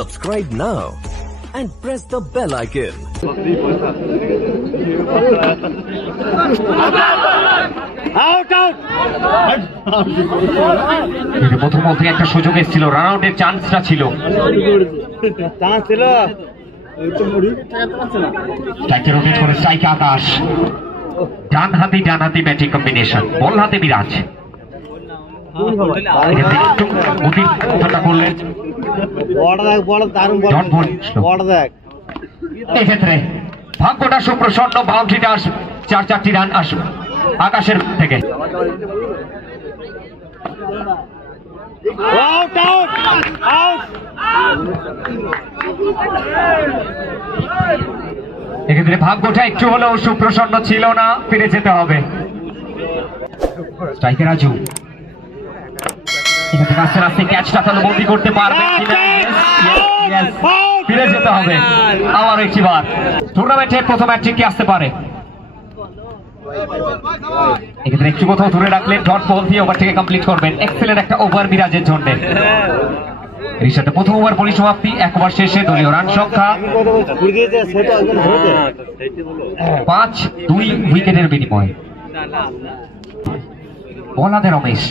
Subscribe now and press the bell icon. প্রথমত একটা সুযোগ এসেছিল, রান আউটের চান্সটা ছিল। স্ট্রাইকে রোটেট করে স্ট্রাইকে আকাশ, ডান হাতি ব্যাটিং কম্বিনেশন, বল হাতে বিরাজ। এক্ষেত্রে ভাগ্যটা সুপ্রসন্ন, বাউন্ডারিটা আসবে, 4-4টি রান আসবে আকাশের থেকে। এক্ষেত্রে ভাগ্যটা একটু হলেও সুপ্রসন্ন ছিল না, ফিরে যেতে হবে। স্ট্রাইকে রাজু, আস্তে আস্তে ক্যাচটা তাহলে বন্দি করতে পারবে কিনা? ফিরে যেতে হবে আবার একটি বার। টুর্নামেন্টের প্রথম হ্যাটট্রিক কি আসতে পারে? এক্ষেত্রে একটু কোথাও ধরে রাখলেন, ডট বল দিয়ে ওভারটাকে কমপ্লিট করবেন। এক্সেলেন্ট একটা ওভার মিরাজের জন্য। রিশাতে প্রথম ওভার পরিসমাপ্তি, 1 ওভার শেষে দলীয় রান সংখ্যা 5-2 উইকেটের বিনিময়ে। বল হাতে রমেশ,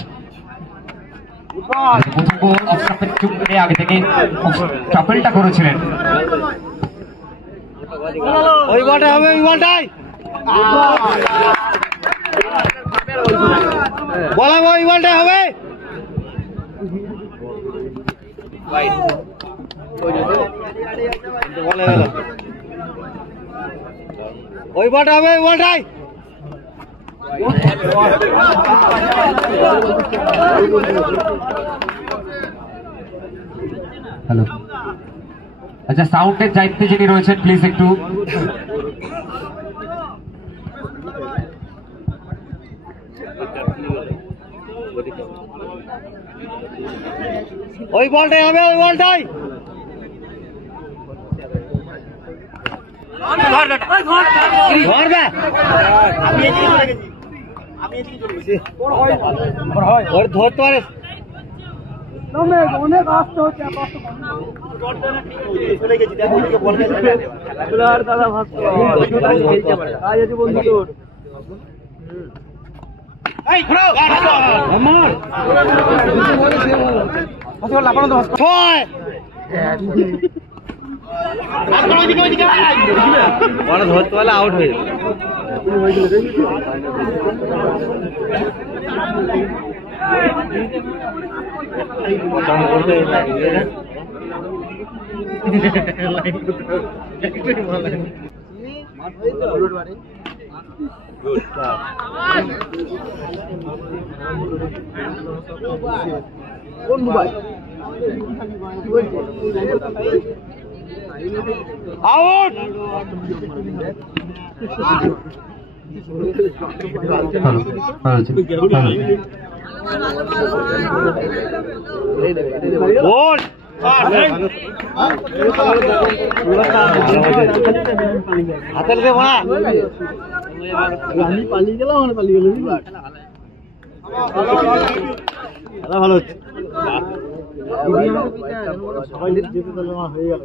প্রথম গোল অফ স্টাম্পের চুক্তি আগে থেকে স্টাম্পেলটা করেছিলেন। ওই বলটা হবে, ওই বলটাই বলাবো, ওই বলটাই হবে। ওই বলটা হবে, ওই বলটাই। হ্যালো, আচ্ছা সাউন্ডের দায়িত্বে যিনি রয়েছেন প্লিজ একটু ওই বলটাই হবে, ওই বলটাই। ধরতে পারে অনেক আসতে হচ্ছে। ধরতে পারলে আউট হয়ে কোন মোবাইল আউট। বল হাতের দে মা, আমি পালিয়ে গেলাম, মানে পালিয়ে গেল। ভালো হচ্ছে, সবাই যেতে তাহলে হয়ে গেল।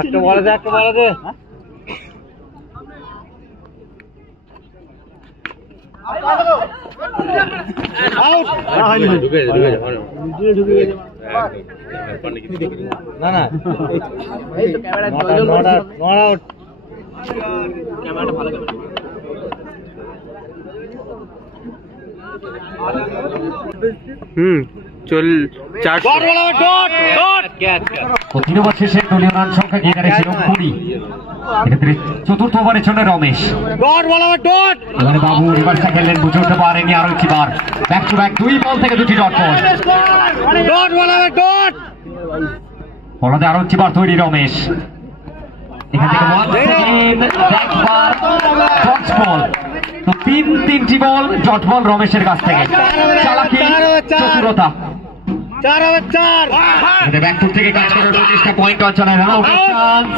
একটা বলে দে, একটা বলে দে। না না, ক্যামেরাটা ভালো তিন ওভার শেষে দলীয় রান সংখ্যা এখানে ছিল 20। এক্ষেত্রে চতুর্থ ওভারের জন্য রমেশ, এবারে বাবু রিভার্সটা খেললেন, বুঝে উঠতে পারেনি। আরো একটি বার ব্যাক টু ব্যাক 2 বল থেকে 2টি ডট বল। বলাতে আরো একটি বার তৈরি রমেশ। এখান থেকে তো 3টি বল ডট বল রমেশের কাছ থেকে। চালাকি, চতুরতা, 4/4 ব্যাকফুট থেকে কাজ করার প্রচেষ্টা, পয়েন্ট অঞ্চলে run out chance.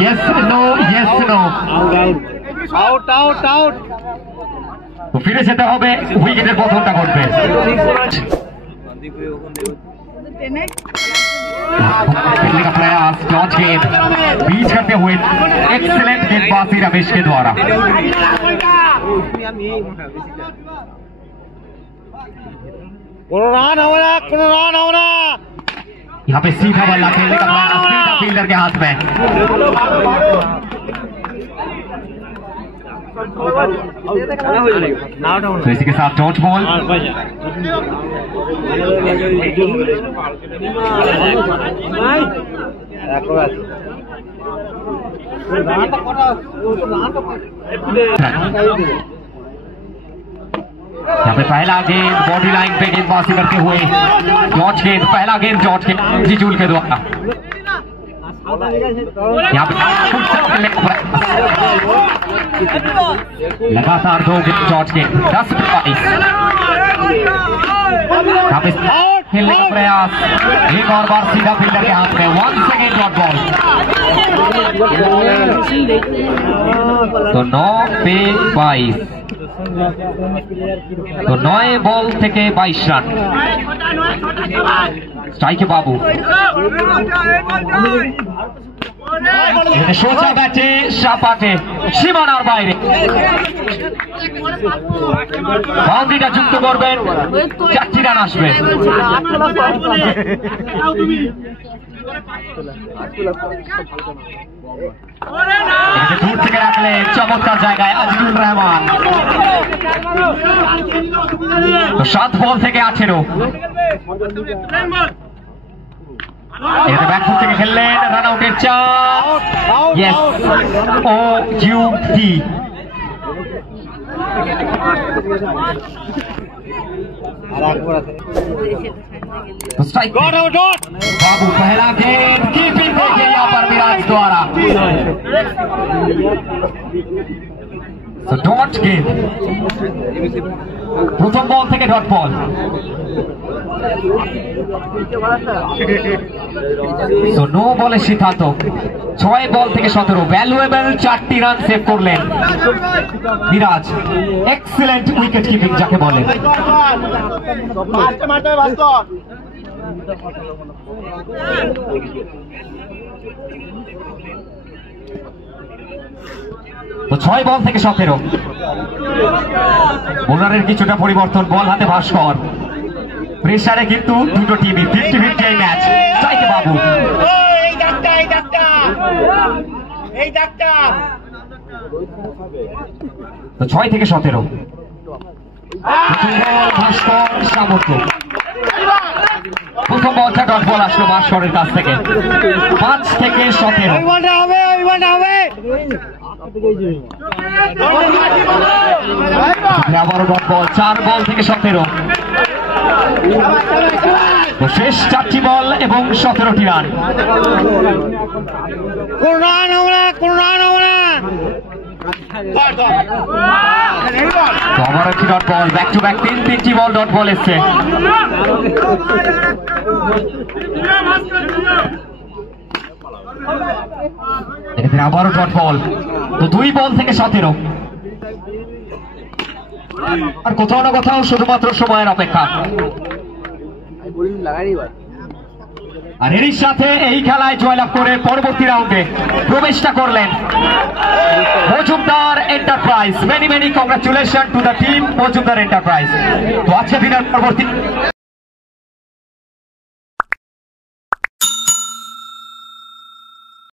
Yes no, yes no, out out out. তো ফিরে যেতে হবে, উইকেটের পতনটা ঘটবে। खेलने का प्रयास, टॉच गेंद बीच करते हुए एक्सीलेंट गेंदबाजी रमेश के द्वारा। यहाँ पे सीधा बल्ला खेलने का प्रयास, सीधा फील्डर के हाथ में। तो इसी के साथ टॉच बॉल। यहाँ पे पहला गेंद बॉडी लाइन पे गेंदबाजी करते हुए जॉर्ज गेंद, पहला गेंद जॉर्ज के जिजूल के द्वारा। यहाँ पे लगातार 2 गेंद जॉर्ज के 10-22। यहाँ पे खेलने का प्रयास, एक और बार सीधा फील्डर के हाथ में। 1 सेकेंड डॉट बॉल। तो 9 पे 22, तो 9 बॉल থেকে 22 রান। স্ট্রাইকে বাবু, সোজা ব্যাটে সাপাটে সীমানার বাইরে বাউন্ডারিটা যুক্ত করবেন, 4টি রান আসবে। দূর থেকে রাখলে চমৎকার জায়গায় আজিজুল রহমান। তো 7 বল থেকে 18। এতে ব্যাকফুট থেকে খেললেন, রান আউটের চান্স। ইয়েস, ও ইউ টি। बाबू पहला गेंद कीपिंग देखिए यहाँ पर विराज द्वारा। डॉट गेंद, प्रथम बॉल থেকে ডট বল। তো নো বলের সিদ্ধান্ত। 6 বল থেকে 17, ভ্যালুয়েবল 4টি রান সেভ করলেন বিরাজ। এক্সিলেন্ট উইকেট কিপিং যাকে বলে। তো 6 বল থেকে 17। বোলারের কিছুটা পরিবর্তন, বল হাতে ভাস্কর। প্রেসারে কিন্তু দুটো টিমই 50-50 এই ম্যাচ। স্ট্রাইকে বাবু, তো 6 থেকে 17। ভাস্কর সামর্থ্য। প্রথম বলটা ডট বল আসলো ভাস্করের কাছ থেকে। 5 থেকে 17। আবারও ডট বল, 4 বল থেকে 17। তো শেষ 4টি বল এবং 17টি রান। তো আবার একটি dot ball, back to back 3টি বল ডট বল এসছে। এখানে আবারও ডট বল। তো 2 বল থেকে 17। আর কোথাও না কোথাও শুধুমাত্র সময়ের অপেক্ষা। আর এরই সাথে এই খেলায় জয়লাভ করে পরবর্তী রাউন্ডে প্রবেশটা করলেন Majumdar enterprise. Many many congratulation to the team Majumdar enterprise. তো আজকে দিনের পরবর্তী